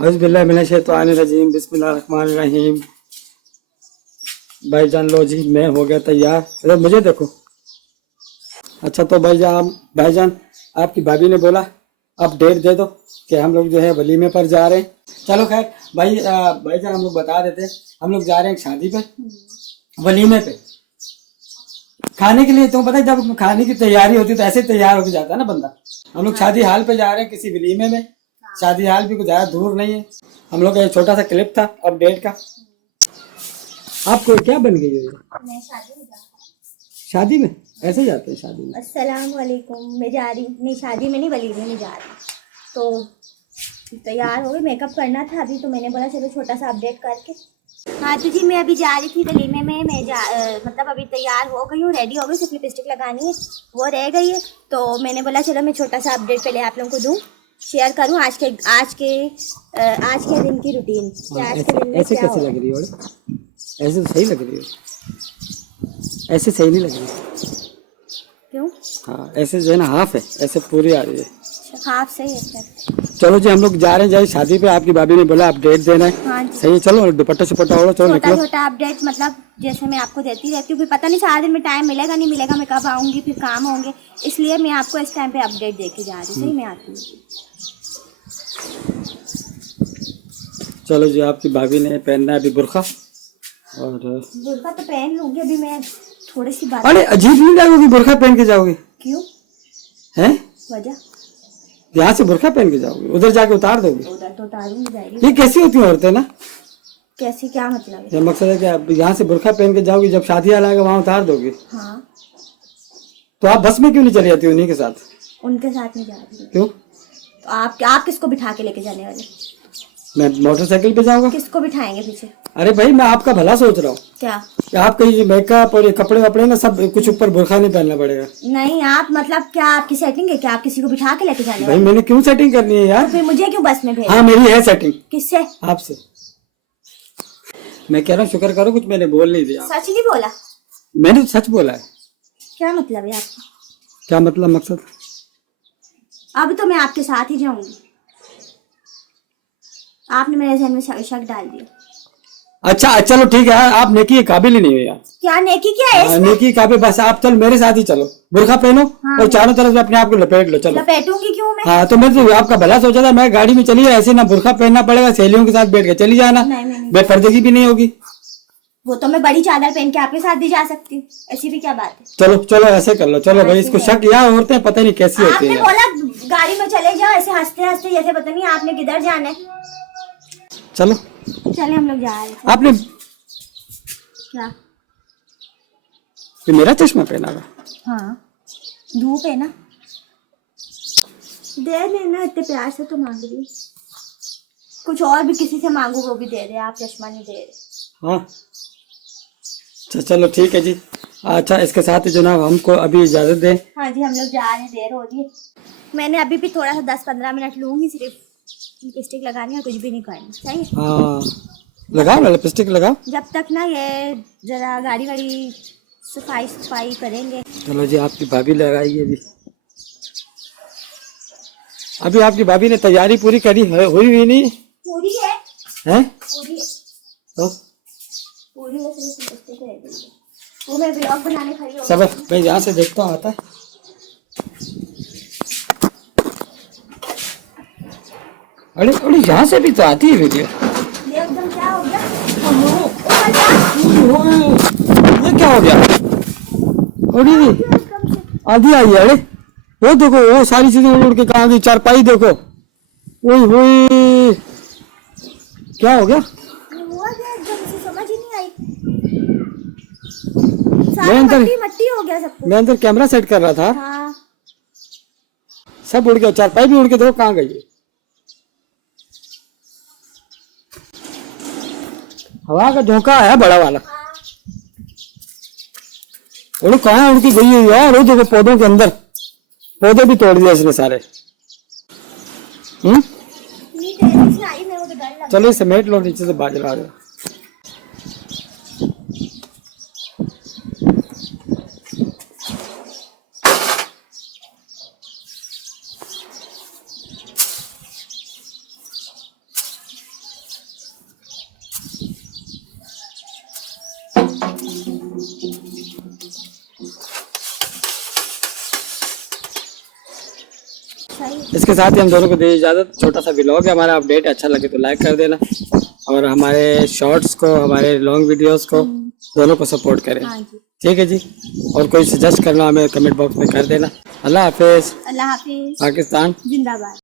औज़ुबिल्लाहि मिनश्शैतानिर्रजीम बिस्मिल्लाहिर्रहमानिर्रहीम। भाईजान लो जी मैं हो गया तैयार। अरे मुझे देखो। अच्छा तो भाईजान आपकी भाभी ने बोला अब डेट दे दो कि हम लोग जो है वलीमे पर जा रहे हैं। चलो खैर भाईजान हम लोग बता देते हम लोग जा रहे हैं शादी पे, वलीमे पे खाने के लिए। तो पता है जब खाने की तैयारी होती है तो ऐसे तैयार होकर जाता है ना बंदा। हम लोग शादी हाल पे जा रहे हैं किसी वलीमे में। शादी हाल भी कुछ ज्यादा दूर नहीं है। हम लोग का एक छोटा सा क्लिप था अपडेट का। आपको क्या बन गई है? मैं शादी में जा रही हूँ। शादी में ऐसे जाते हैं शादी में? अस्सलाम वालेकुम। मैं जा रही हूँ, नहीं शादी में नहीं वलीमे में जा रही हूँ। तो तैयार हो गई, मेकअप करना था अभी तो मैंने बोला चलो छोटा सा अपडेट करके। हाँ तो जी मैं अभी जा रही थी वलीमे में। मतलब अभी तैयार हो गई हूँ, रेडी हो गई, सिर्फ लिपस्टिक लगानी है वो रह गई है। तो मैंने बोला चलो मैं छोटा सा अपडेट पहले आप लोगों को दूँ, शेयर करूँ आज के दिन की रूटीन। ऐसे कैसे लग रही हो? ऐसे तो सही लग रही हो, ऐसे सही नहीं लग रही। क्यों? हाँ ऐसे जो है ना हाफ है, ऐसे पूरी आ रही है। हाफ सही है। चलो जी हम लोग जा रहे हैं जाए शादी पे। आपकी भाभी ने बोला अपडेट देना है। हाँ सही है, चलो दुपट्टा सुपट्टा ओढ़ो, चलो छोटा निकलो। छोटा अपडेट मतलब जैसे मैं आपको देती रहती हूँ, फिर पता नहीं सारा दिन में टाइम मिलेगा नहीं मिलेगा, मैं कब आऊँगी, फिर काम होंगे, इसलिए मैं आपको इस टाइम पे अपडेट दे के जा रही हूँ। सही मैं आती हूँ। चलो जी आपकी भाभी ने पहनना है अभी बुर्का, और बुर्का तो पहन लूंगी अभी मैं थोड़ी सी बात। अरे अजीब नहीं लगोगी बुर्का पहन के जाओगे? क्यों? हैं? वजह? यहाँ से बुर्का पहन के जाओगे, उधर जाके उतार दोगे? उधर तो उतारूंगी जाएगी। ये कैसी होती है औरतें ना? कैसी, क्या मतलब है? ये मकसद है कि आप यहाँ से बुर्का पहन के जाओगी, जब शादी वाला आएगा वहाँ उतार दोगे। हाँ तो आप बस में क्यों नहीं चली जाती उन्हीं के साथ? उनके साथ नहीं जा रही। क्यों? तो आप किसको बिठा के लेके जाने वाले? मैं मोटरसाइकिल पे जाऊंगा। किसको बिठाएंगे पीछे? अरे भाई मैं आपका भला सोच रहा हूँ। क्या? कि आपका ये मेकअप और ये कपड़े वपड़े ना सब कुछ ऊपर बुर्का नहीं पहनना पड़ेगा। नहीं आप मतलब क्या आपकी सेटिंग है क्या? आप किसी को बिठा के लेके जाने भाई वाले? मैंने क्यों सेटिंग करनी है यार? तो फिर मुझे क्यों बस में भेजा? हाँ मेरी है सेटिंग। किससे? आपसे। मैं कह रहा हूँ शुक्र करो कुछ मैंने बोल नहीं दिया। सच नहीं बोला? मैंने तो सच बोला है। क्या मतलब है आपका? क्या मतलब मकसद? अब तो मैं आपके साथ ही जाऊंगी। आपने मेरे जहन में शक डाल दिया। अच्छा चलो ठीक है, आप नेकी के काबिल ही नहीं हो यार। क्या नेकी क्या है इसमें? नेकी के काबिल बस आप चल मेरे साथ ही चलो, बुर्का पहनो। हाँ, और चारों तरफ से अपने आप को लपेट लो। चलो लपेटूंगी क्यों मैं? हाँ तो मैं तो आपका भला सोचा था। मैं गाड़ी में चली ऐसे ना बुर्का पहनना पड़ेगा, सहेलियों के साथ बैठ के चली जाना। नहीं। बेपर्दगी भी नहीं होगी। वो तो मैं बड़ी चादर पहन के आपके साथ भी जा सकती हूँ, ऐसी भी क्या बात है? चलो चलो ऐसे कर लो। चलो भाई इसको शक यार, औरतें पता नहीं कैसी होती आपने है। बोला गाड़ी में चले जाओ ऐसे हंसते हंसते, जैसे पता नहीं आपने किधर जाना है। चलो चले हम लोग जा रहे हैं। आपने क्या? ये मेरा चश्मा पहना हुआ? हाँ धूप है ना, दे देना इतने प्यार से तो मांग रही। कुछ और भी किसी से मांगू वो भी दे दे, आप चश्मा नहीं दे रहे। हाँ चलो ठीक है जी। अच्छा इसके साथ ही जनाब हमको अभी इजाजत दें। हाँ जी हम लोग जा रहे हैं, देर हो रही है। मैंने अभी भी थोड़ा सा 10-15 मिनट लूंगी, सिर्फ लिपस्टिक लगानी है, कुछ भी नहीं करना। सही? हाँ लगाओ ना लिपस्टिक लगाओ। जब तक ना ये जरा गाड़ी वाड़ी सफाई करेंगे। चलो जी आपकी भाभी लगाएगी अभी आपकी भाभी ने तैयारी पूरी करी है, हुई हुई नहीं? पूरी है। हैं? पूरी है। तो पूरी है, सिर्फ लिपस्टिक रह गई है। वो मैं ब्लॉग बनाने खड़ी हो सब मैं यहाँ से देखता हूँ आता है। अरे अरे यहाँ से भी तो आती है वीडियो। ये एकदम क्या हो गया? ये क्या हो गया? अरे आधी आई है। अरे वो देखो वो सारी चीजें उड़ के कहाँ गई? चारपाई देखो। ओए होए क्या हो गया? हुआ क्या एकदम से समझ ही नहीं आई। मैं सारा अंदर मट्टी हो गया सब कुछ। मैं अंदर कैमरा सेट कर रहा था। हाँ सब उड़ गया, चारपाई भी उड़ के देखो कहाँ गई। हवा का झोंका है बड़ा वाला। उड़ कहाँ उड़ के गई है यार? वो देखो पौधों के अंदर, पौधे भी तोड़ दिए इसने सारे। चलो इसे समेट लो, नीचे से बाज रहा है। इसके साथ ही हम दोनों को दे इजाजत। छोटा सा व्लॉग है हमारा, अपडेट अच्छा लगे तो लाइक कर देना और हमारे शॉर्ट्स को, हमारे लॉन्ग वीडियोस को दोनों को सपोर्ट करें। हाँ जी, ठीक है जी। और कोई सजेस्ट करना हमें कमेंट बॉक्स में कर देना। अल्लाह हाफिज। अल्लाह हाफिज। पाकिस्तान जिंदाबाद।